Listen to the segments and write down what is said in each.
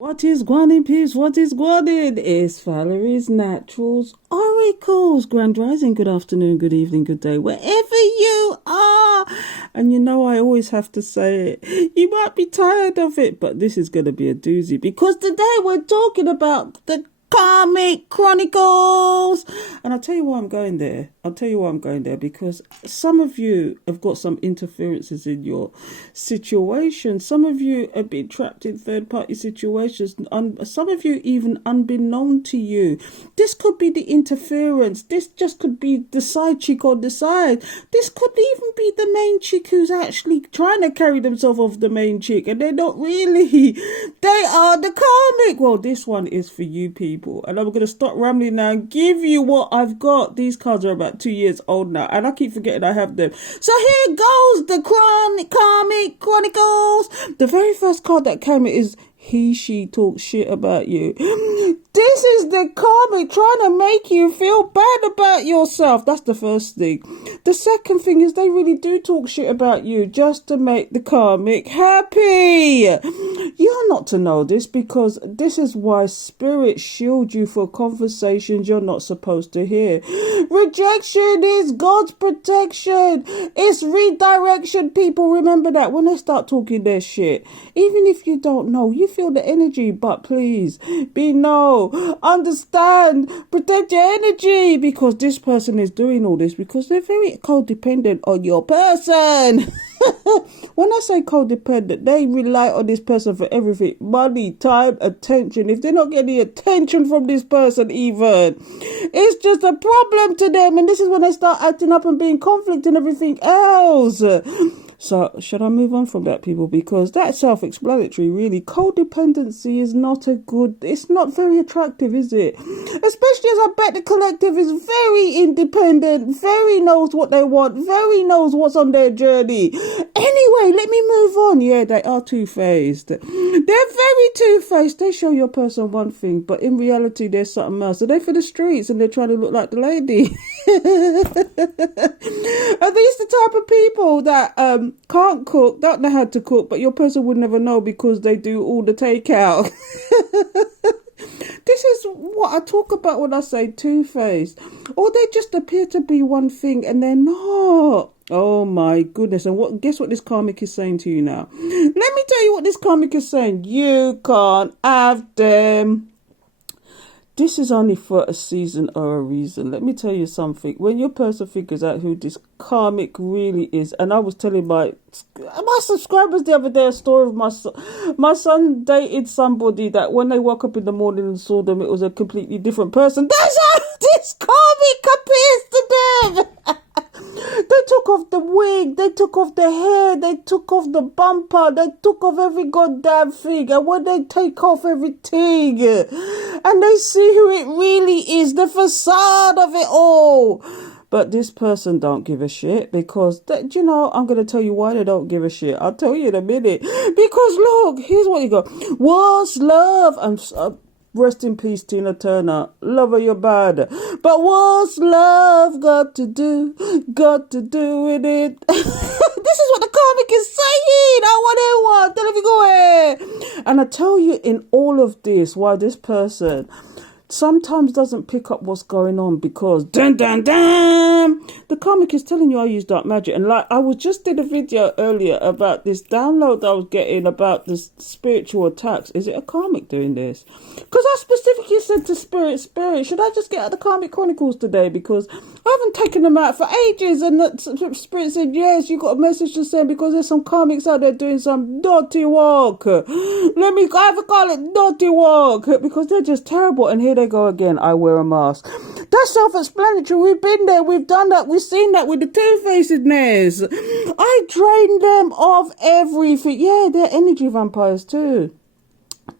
What is Guanin peeps? What is Guanin? It's Valerie's Naturals Oracles. Grand Rising, good afternoon, good evening, good day, wherever you are. And you know, I always have to say it. You might be tired of it, but this is going to be a doozy because today we're talking about the Karmic Chronicles. And I'll tell you why I'm going there. Because some of you have got some interferences in your situation. Some of you have been trapped in third-party situations. Some of you even unbeknown to you. This could be the interference. This just could be the side chick on the side. This could even be the main chick who's actually trying to carry themselves off the main chick, and they're not really. They are the karmic. Well, this one is for you people. And I'm going to stop rambling now and give you what I've got. These cards are about 2 years old now, and I keep forgetting I have them. So here goes the Karmic Chronicles. The very first card that came is she talks shit about you. This is the karmic trying to make you feel bad about yourself. That's the first thing. The second thing is they really do talk shit about you just to make the karmic happy. You're not to know this because this is why spirits shield you for conversations you're not supposed to hear. Rejection is God's protection. It's redirection, people. Remember that when they start talking their shit, even if you don't know, you feel the energy, but please understand, protect your energy, because this person is doing all this because they're very codependent on your person. When I say codependent, they rely on this person for everything: money, time, attention. If they're not getting attention from this person even, it's just a problem to them, and this is when they start acting up and being conflict and everything else. So, should I move on from that, people? Because that's self-explanatory, really. Codependency is it's not very attractive, is it? Especially as I bet the collective is very independent, very knows what they want, very knows what's on their journey. Anyway, let me move on. Yeah, they are two-faced. They're very two-faced. They show your person one thing, but in reality, there's something else. So they're for the streets and they're trying to look like the lady. Are these the type of people that can't cook, don't know how to cook, but your person would never know because they do all the takeout? This is what I talk about when I say two-faced. Or they just appear to be one thing and they're not. Oh my goodness. And guess what this karmic is saying to you now? Let me tell you what this karmic is saying. You can't have them. This is only for a season or a reason. Let me tell you something. When your person figures out who this karmic really is, and I was telling my subscribers the other day a story of my son dated somebody that when they woke up in the morning and saw them, it was a completely different person. That's how this karmic appears to them. They took off the wig, they took off the hair, they took off the bumper, they took off every goddamn thing. And when they take off everything and they see who it really is, the facade of it all. But this person don't give a shit because, I'm going to tell you why they don't give a shit. I'll tell you in a minute. Because look, here's what you got. What's love? Rest in peace, Tina Turner. Love her, you're bad. But what's love got to do with it? This is what the karmic is saying. I want tell if you go ahead. And I tell you in all of this why this person sometimes doesn't pick up what's going on because the karmic is telling you I use dark magic. And like I did a video earlier about this download that I was getting about this spiritual attacks. Is it a karmic doing this? Because I specifically said to spirit, should I just get out the Karmic Chronicles today? Because I haven't taken them out for ages. And the spirit said, yes, you got a message to send because there's some karmics out there doing some naughty work. I have to call it naughty work because they're just terrible. And here they go again. I wear a mask. That's self-explanatory. We've been there. We've done that. We've seen that with the two-facedness. I drained them of everything. Yeah, they're energy vampires too.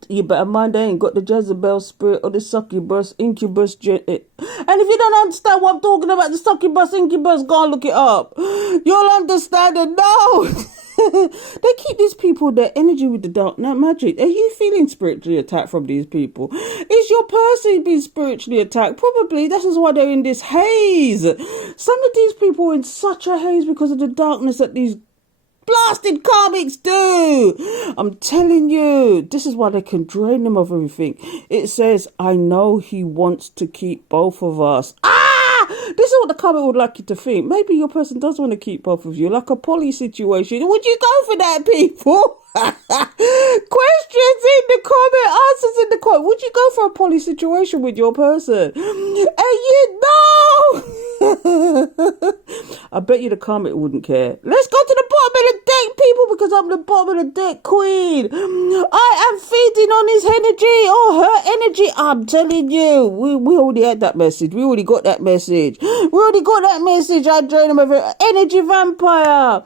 You better mind they ain't got the Jezebel spirit or the succubus, incubus. And if you don't understand what I'm talking about, the succubus, incubus, go and look it up. You'll understand it. No. They keep these people, their energy with the dark magic. Are you feeling spiritually attacked from these people? Is your person being spiritually attacked? Probably. This is why they're in this haze. Some of these people are in such a haze because of the darkness that these blasted karmics do. I'm telling you, this is why they can drain them of everything. It says, I know he wants to keep both of us. This is what the karmic would like you to think. Maybe your person does want to keep both of you, like a poly situation. Would you go for that, people? Questions in the comment, answers in the comment. Would you go for a poly situation with your person? And you know, I bet you the karmic wouldn't care. Let's go to the bottom of the deck, people, because I'm the bottom of the deck queen. I am feeding on his energy or her energy. I'm telling you, we already had that message. We already got that message. I drain them of it. Energy vampire.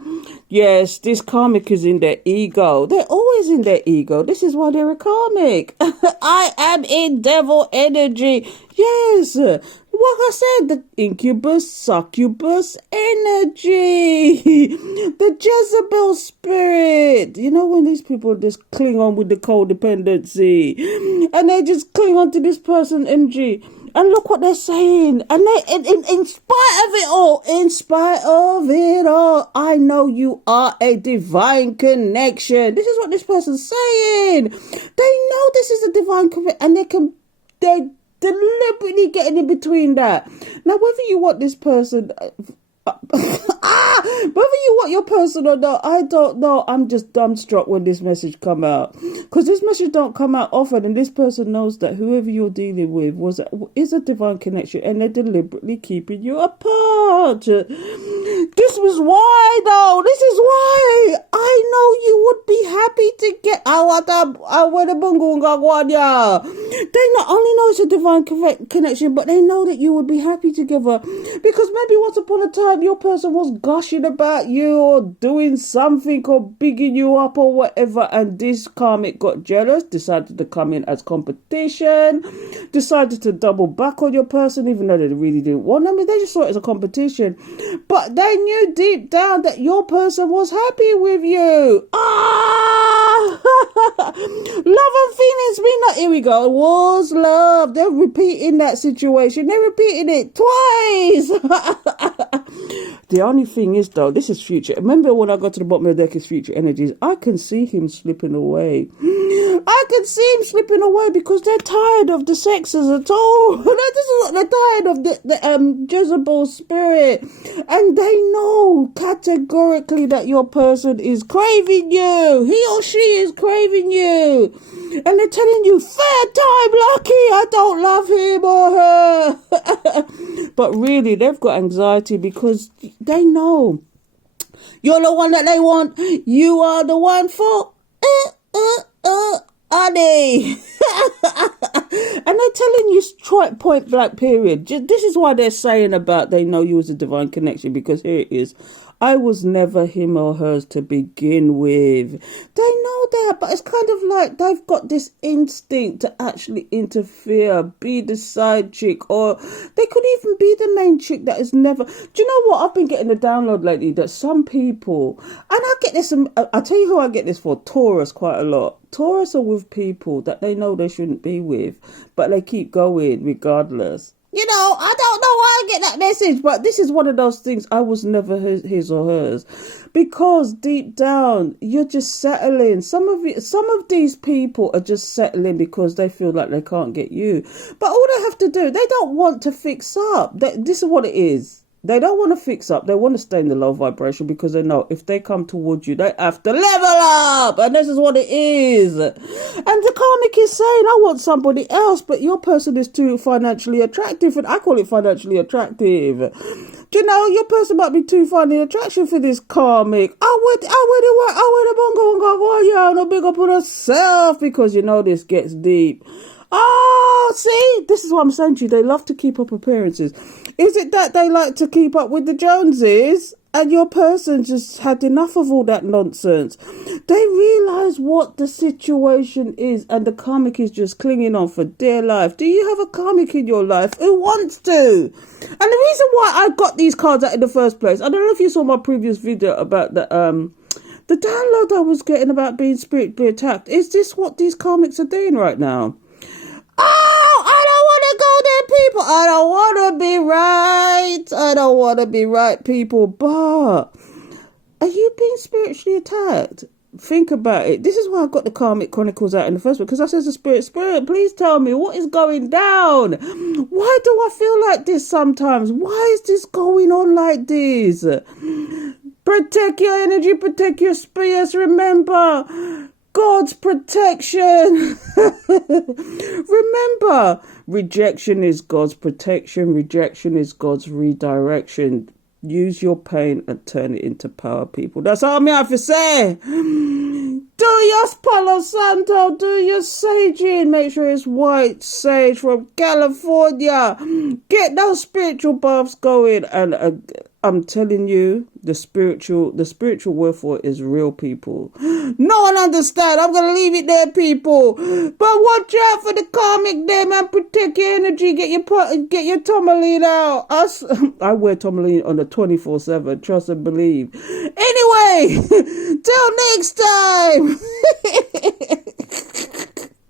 Yes, this karmic is in their ego. They're always in their ego. This is why they're a karmic. I am in devil energy. Yes. Like I said, the incubus, succubus energy. The Jezebel spirit. You know, when these people just cling on with the codependency. And they just cling on to this person energy. And look what they're saying. And they, in spite of it all, I know you are a divine connection. This is what this person's saying. They know this is a divine connection, and they're deliberately getting in between that. Now, whether you want this person, whether you want your person or not, I don't know. I'm just dumbstruck when this message come out, because this message don't come out often, and this person knows that whoever you're dealing with is a divine connection, and they're deliberately keeping you apart. This was why, though. This is why I know you would be happy to get They not only know it's a divine connection, but they know that you would be happy together, because maybe once upon a time your person was gushing about you or doing something or bigging you up or whatever, and this karmic got jealous, decided to come in as competition, decided to double back on your person even though they really didn't want them. I mean, they just saw it as a competition, but they knew deep down that your person was happy with you. Love and feelings mean that. Here we go. Was love. They're repeating that situation. They're repeating it twice. The only thing is, though, this is future. Remember when I got to the bottom of the deck is future energies. I can see him slipping away. I can see him slipping away because they're tired of the sexes at all. They're tired of the Jezebel spirit. And they know categorically that your person is craving you. He or she is craving you. And they're telling you, third time lucky, I don't love him or her. But really, they've got anxiety because they know you're the one that they want. You are the one for honey. And they're telling you straight point blank period. This is why they're saying about they know you as a divine connection, because here it is. I was never him or hers to begin with. They know that, but it's kind of like they've got this instinct to actually interfere, be the side chick, or they could even be the main chick that is never... Do you know what? I've been getting a download lately that some people, and I get this, I'll tell you who I get this for, Taurus quite a lot. Taurus are with people that they know they shouldn't be with, but they keep going regardless. You know, I don't know why I get that message, but this is one of those things. I was never his or hers, because deep down you're just settling. Some of these people are just settling because they feel like they can't get you. But all they have to do, they don't want to fix up. This is what it is. They don't want to fix up. They want to stay in the low vibration because they know if they come towards you, they have to level up. And this is what it is. And the karmic is saying, I want somebody else, but your person is too financially attractive. And I call it financially attractive. Do you know, your person might be too financially attractive for this karmic. I would big up on herself, because you know this gets deep. Oh, see, this is what I'm saying to you. They love to keep up appearances. Is it that they like to keep up with the Joneses, and your person just had enough of all that nonsense? They realise what the situation is, and the karmic is just clinging on for dear life. Do you have a karmic in your life who wants to? And the reason why I got these cards out in the first place, I don't know if you saw my previous video about the download I was getting about being spiritually attacked. Is this what these karmics are doing right now? Oh, I don't want to go there, people. I don't want to be right. I don't want to be right, people. But Are you being spiritually attacked? Think about it. This is why I got the Karmic Chronicles out in the first place, because I said to Spirit, please tell me what is going down. Why do I feel like this sometimes? Why is this going on like this? Protect your energy, protect your spirits. Remember, God's protection. Remember, rejection is God's protection. Rejection is God's redirection. Use your pain and turn it into power, people. That's all I have to say. Do your Palo Santo, do your saging. Make sure it's white sage from California. Get those spiritual baths going. And I'm telling you, the spiritual word for it is real, people. No one understand. I'm going to leave it there, people. But watch out for the karmic day, man. Protect your energy. Get your tourmaline out. I wear tourmaline on the 24/7. Trust and believe. Anyway, till next time.